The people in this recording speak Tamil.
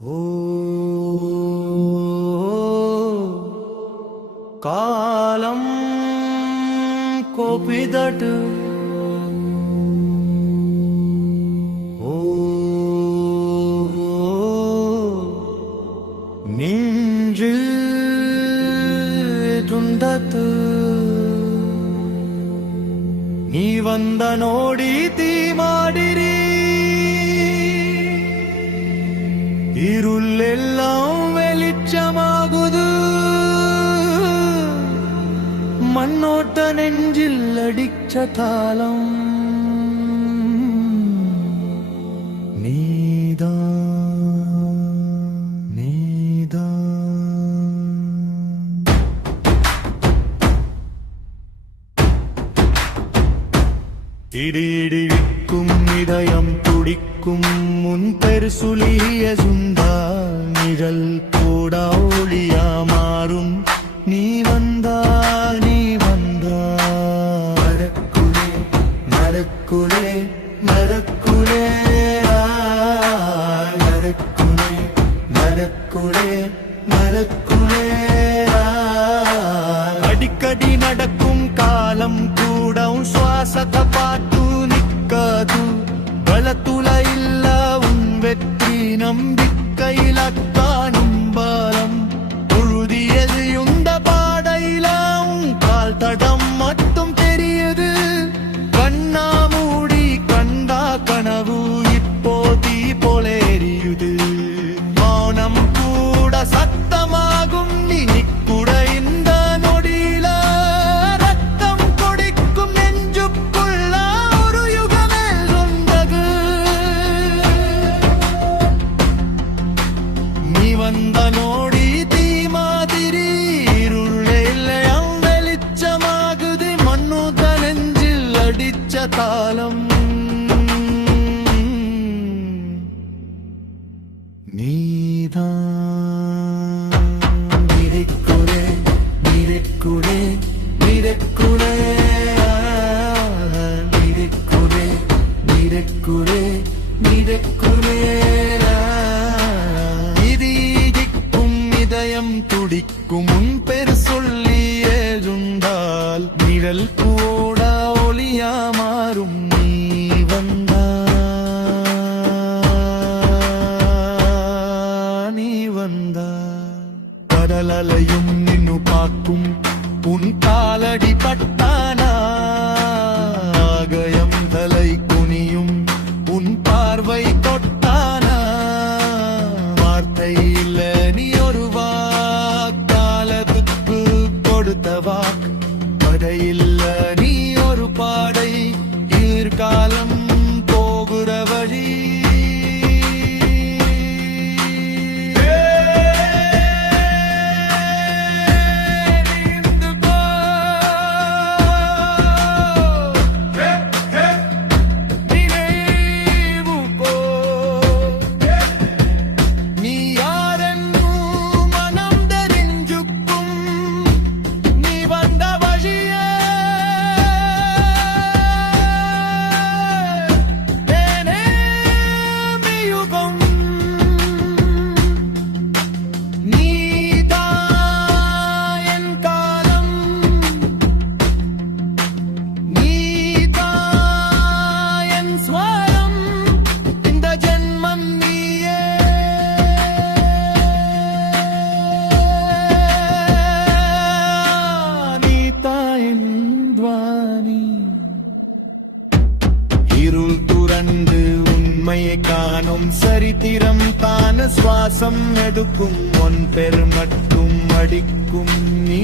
ஓ காலம் கோபிதட்டு ஓ நெஞ்சில் துண்டத்து நீ வந்த நோடி தீமாடிரி இருளெல்லாம் வெளிச்சமாகுது மண்ணோட்ட நெஞ்சில் அடிச்ச தாளம் நீதான் இடிக்கும் இதயம் துடிக்கும் முன் பெருசுலிய சுந்தா நிழல் கூட ஒளியா மாறும் நீ வந்தா மரக்குளே மரக்குளே மரக்குளே மரக்குளே மரக்குளே மரக்குளே அடிக்கடி நடக்கும் காலம் கூட சுவாசத்தை பார்த்து நிற்காது பலத்துல இல்ல உன் வெற்றி நம்பிக்கையில காணும் பாலம் பொழுதியது இந்த பாடையில உன் கால் தடம் மட்டும் தெரியுது கண்ணா மூடி கண்டா கனவு இப்போ தீ போல எரியுது மௌனம் கூட சத்தமாகும் நீ கூட இந்த நொடியில ரத்தம் கொடிக்கும் நெஞ்சுக்குள்ள ஒரு யுகமே சொந்தது நீ வந்த நோடி தீ மாதிரி இருளெல்லாம் வெளிச்சமாகுது மண்ணுத நெஞ்சில் அடிச்ச தாளம் நீதான் நினைக்குளே நினைக்குளே நினைக்குளே நினைக்குளே நினைக்குளே நினைக்குளே இடிக்கும் இதயம் துடிக்கும் முன் பெரு சொல்லி எழுந்தால் நிழல் கூட ஒளியா மாறும் நீ வந்தா கடல் அலையும் நின்னு பார்க்கும் உன் காலடி பட்டானா ஆகயம் தலை குனியும் உன் பார்வை தொட்டானா வார்த்தை இல்ல நீ ஒரு வாக்காலத்துக்கு கொடுத்த வாக்கு படையில்ல நீ ஒரு பாடை எதிர்காலம் போகிற வழி இருள் துறந்து உண்மையை காணும் சரித்திரம் தான சுவாசம் எடுக்கும் ஒன் பெரு மட்டும் அடிக்கும் நீ